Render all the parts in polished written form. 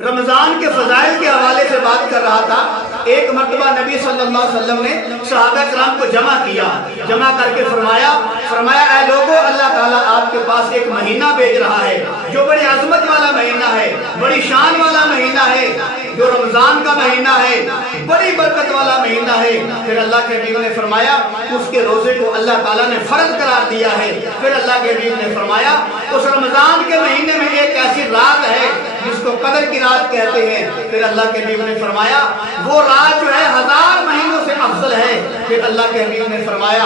رمضان کے فضائل کے حوالے سے بات کر رہا تھا۔ ایک مرتبہ نبی صلی اللہ علیہ وسلم نے صحابہ کرام کو جمع کیا، جمع کر کے فرمایا اے لوگو، اللہ تعالیٰ آپ کے پاس ایک مہینہ بھیج رہا ہے جو بڑی عظمت والا مہینہ ہے، بڑی شان والا مہینہ ہے، جو رمضان کا مہینہ ہے، بڑی برکت والا مہینہ ہے۔ پھر اللہ کے حبیب نے فرمایا اس کے روزے کو اللہ تعالیٰ نے فرض قرار دیا ہے۔ پھر اللہ کے حبیب نے فرمایا اس رمضان کے مہینے میں ایک ایسی رات ہے جس کو قدر کی رات کہتے ہیں۔ پھر اللہ کے حبیب نے فرمایا وہ رات جو ہے 1000 مہینوں سے افضل ہے۔ پھر اللہ کے حبیب نے فرمایا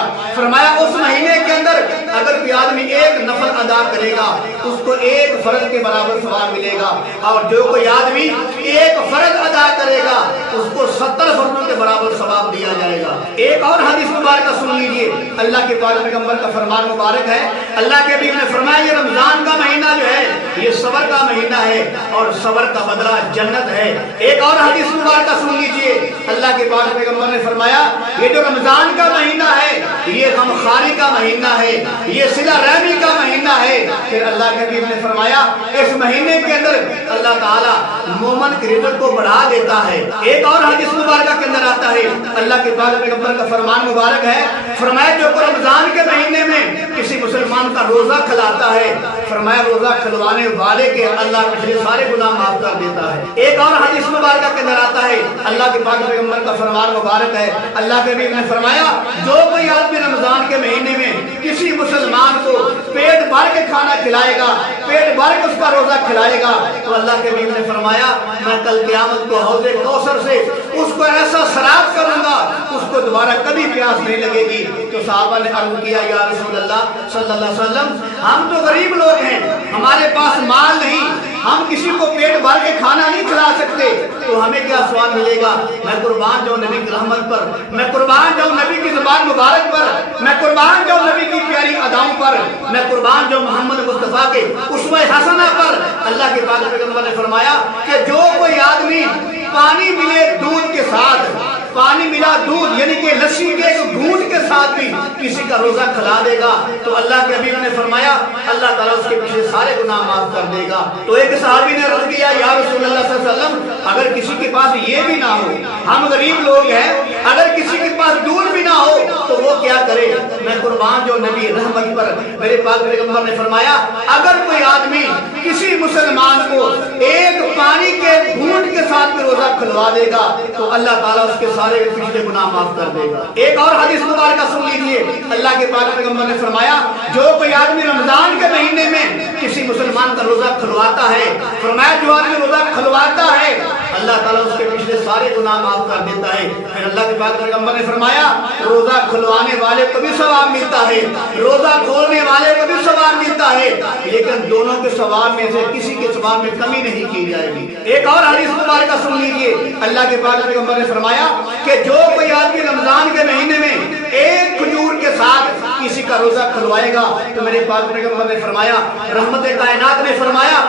اس مہینے کے اندر اگر کوئی آدمی ایک نفل ادا کرے گا اس کو ایک فرض کے برابر ثواب ملے گا، اور جو کوئی آدمی ایک فرض ادا کرے گا اس کو 70 فرضوں کے برابر ثواب دیا جائے گا۔ ایک اور حدیث مبارکہ سن لیجئے، اللہ کے پاک پیغمبر کا فرمان مبارک ہے۔ اللہ کے حبیب نے فرمایا یہ رمضان کا مہینہ جو ہے یہ صبر کا مہینہ ہے اور صبر کا بدلہ جنت ہے۔ ایک اور حدیث مبارکہ سن لیجئے، اللہ کے پاک پیغمبر نے فرمایا یہ جو رمضان کا مہینہ ہے یہ غمخواری کا مہینہ ہے، یہ صلہ رحمی کا مہینہ ہے۔ پھر اللہ کے حبیب نے فرمایا اس مہینے کے اندر اللہ تعالیٰ مومن کی رزق کو بڑھا دیتا ہے۔ ایک اور حدیث مبارکہ کے اندر آتا ہے، اللہ کے پاک پیغمبر کا فرمان مبارک ہے، فرمایا جو رمضان کے مہینے میں کسی مسلمان کا روزہ کھلاتا ہے، فرمایا روزہ کھلوانے والے کے اللہ پچھلے سارے گناہ معاف کر دیتا ہے۔ ایک اور حدیث مبارکہ کے اندر آتا ہے، اللہ کے پاک پیغمبر کا فرمان مبارک ہے، اللہ کے حبیب نے فرمایا جو کوئی آدمی رمضان کے مہینے میں کسی مسلمان کو پیٹ بھر کے کھانا کھلائے گا، پیٹ بھر کے اس کا روزہ کھلائے گا، تو اللہ کے حبیب نے فرمایا میں کل قیامت کو حوض کوثر سے اس کو ایسا سراب کروں گا اس کو دوبارہ کبھی پیاس نہیں لگے گی۔ تو صحابہ نے عرض کیا یا رسول اللہ صلی اللہ علیہ وسلم ہم تو غریب لوگ ہیں، ہمارے پاس مال نہیں، ہم کسی کو پیٹ بھر کے کھانا نہیں کھلا سکتے، تو ہمیں کیا ثواب ملے گا؟ میں قربان جاؤں نبی کی رحمت پر، میں قربان جاؤں نبی کی زبان مبارک پر، میں قربان جاؤں نبی کی پیاری اداؤں پر، میں قربان جاؤں محمد مصطفیٰ کے اسوہ حسنہ پر۔ اللہ کے پاک پیغمبر نے فرمایا کہ جو کوئی آدمی پانی ملے دودھ کے ساتھ، پانی ملا دودھ یعنی کہ لسی کے ایک گھونٹ کے ساتھ بھی کسی کا روزہ کھلا دے گا تو اللہ کے حبیب نے فرمایا اللہ تعالیٰ اس کے پیچھے سارے گناہ معاف کر دے گا۔ تو ایک صحابی نے عرض کیا یا رسول اللہ صلی اللہ علیہ وسلم اگر کسی کے پاس یہ بھی نہ ہو، ہم غریب لوگ ہیں، اگر کسی کے پاس دودھ بھی نہ ہو تو وہ کیا کرے؟ میں قربان جو نبی رحمت پر، میرے پاک پیغمبر نے فرمایا اگر کوئی آدمی کسی مسلمان کو ایک پانی کے گھونٹ کے ساتھ روزہ کھلوا دے گا تو اللہ تعالیٰ اس کے سارے پچھلے گناہ معاف کر دے گا۔ ایک اور حدیث مبارکہ سن لیجئے، اللہ کے پاک پیغمبر نے فرمایا جو کوئی آدمی رمضان کے مہینے میں کسی مسلمان کا روزہ کھلواتا ہے، فرمایا جو آدمی روزہ کھلواتا ہے اللہ تعالیٰ اس کے پچھلے سارے گناہ معاف کر دیتا ہے۔ پھر اللہ کے پاک پیغمبر نے فرمایا روزہ کھلوانے والے کو بھی ثواب ملتا ہے، روزہ کھولنے والے کو بھی ثواب ملتا ہے، لیکن دونوں کے ثواب میں سے کسی کے ثواب میں کمی نہیں کی جائے گی۔ ایک اور حدیث مبارکہ سن لیجئے، اللہ کے پاک پیغمبر نے فرمایا کہ جو کوئی آدمی رمضان کے مہینے میں ایک کھجور کے ساتھ کسی کا روزہ کھلوائے گا تو میرے پاک پیغمبر نے فرمایا رحمت کائنات نے فرمایا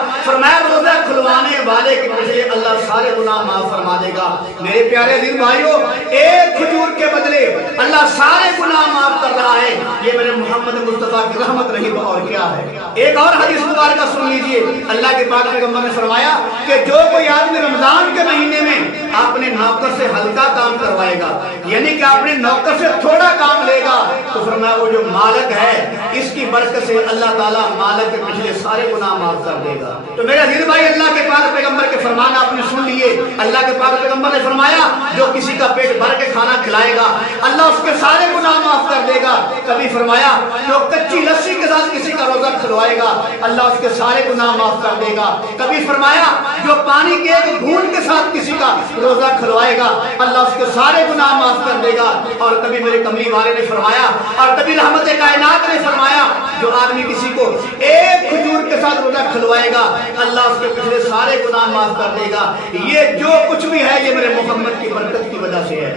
روزہ کھلوانے والے کے پچھلے اللہ سارے گناہ معاف فرما دے گا۔ میرے پیارے عزیز بھائیوں ایک کھجور کے بدلے اللہ سارے گناہ معاف کر رہا ہے، یہ میرے محمد مصطفیٰ کی رحمت نہیں تو اور کیا ہے۔ ایک اور حدیث مبارکہ سن لیجئے، اللہ کے پاک پیغمبر نے فرمایا کہ جو کوئی آدمی رمضان کے مہینے میں اپنے نوکر سے ہلکا کام کروائے گا یعنی کہ اپنے نوکر سے تھوڑا کام لے گا تو فرمایا وہ جو مالک ہے اس کی برکت سے اللہ تعالیٰ مالک کے پچھلے سارے گناہ معاف کر دے گا۔ تو میرے عزیز بھائی اللہ کے پاک پیغمبر کے فرمان آپ نے سن لیے، اللہ کے پاک پیغمبر نے فرمایا جو کسی کا پیٹ بھر کے کھانا کھلائے گا اللہ اس کے سارے گناہ معاف کر دے گا۔ کبھی فرمایا جو کچی لسی کے ساتھ کسی کا روزہ کھلوائے گا اللہ اس کے سارے گناہ معاف کر دے گا۔ کبھی فرمایا جو پانی کے ایک گھونٹ کے ساتھ کسی کا روزہ کھلوائے گا اللہ اس کے سارے گناہ معاف کر دے گا۔ اور کبھی میرے کملی والے نے فرمایا اور کبھی رحمت کائنات نے فرمایا جو آدمی کسی کو ایک کھجور کے ساتھ روزہ کھلوائے گا اللہ اس کے پچھلے سارے گناہ معاف کر دے گا۔ یہ جو کچھ بھی ہے یہ میرے محمد کی برکت کی وجہ سے ہے۔